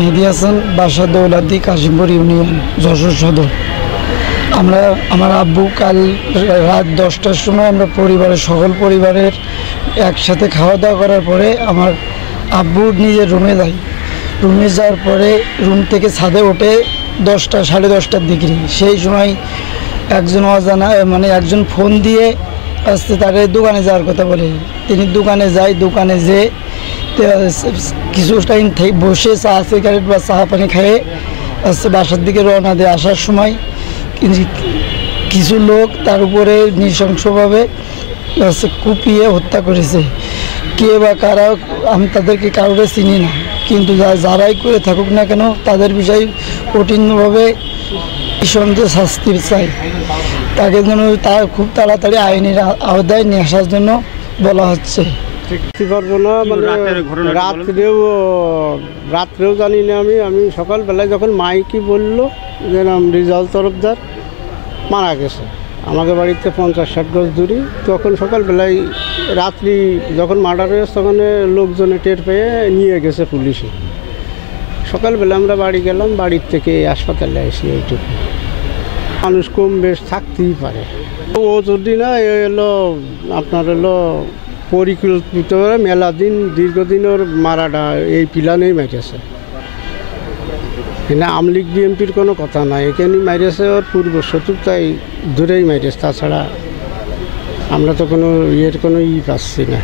মেহেদি হাসান, বাসা দৌলাদি, কাশিমপুর ইউনিয়ন, যশোর সদর। আমার আব্বু কাল রাত 10টার সময় আমরা সকল পরিবারের একসাথে খাওয়া দাওয়া করার পরে আমার আব্বু নিজের রুমে যায়। রুমে যাওয়ার পরে রুম থেকে ছাদে ওঠে 10টা, 10:30টার দিকে। সেই সময় একজন অজানা একজন ফোন দিয়ে আসতে তাকে দোকানে যাওয়ার কথা বলে। তিনি দোকানে যায়, দোকানে যেয়ে কিছু টাইম বসে চা সিগারেট বা চা পানি খেয়ে বাসার দিকে রওনা দিয়ে আসার সময় কিছু লোক তার উপরে নৃশংসভাবে কুপিয়ে হত্যা করেছে। কে বা কারা, আমি তাদেরকে কারোরে চিনি না, কিন্তু যারাই করে থাকুক না কেন তাদের বিষয়ে কঠিনভাবে সন্দেহ শাস্তি চাই। তাকে যেন খুব তাড়াতাড়ি আইনের আওতায় নিয়ে আসার জন্য বলা হচ্ছে। দেখতে পারবো না, রাত্রেও জানি না। আমি সকালবেলায় যখন মাইকি বললো যে রিজাল তরফদার মারা গেছে আমাদের বাড়িতে 50-60 গজ দূরে, তখন সকালবেলায় রাত্রি যখন মার্ডার হয়েছে তখন লোকজনে টের পেয়ে নিয়ে গেছে পুলিশে। সকালবেলা আমরা বাড়ি গেলাম, বাড়ির থেকে হাসপাতালে এসে এইটুকু। মানুষ কম বেশ থাকতেই পারে। ও যদি না আপনার পরিকল্পিত মেলা দিন দীর্ঘদিন ওর মারাটা এই প্ল্যানেই মেরেছে। এখানে আমলিগ বিএমপির কোনো কথা নাই, এখানে মেরেছে ওর পূর্ব শত্রুতাই ধরেই মেরেছে। তাছাড়া আমরা তো কোনো কোনো পাচ্ছি না।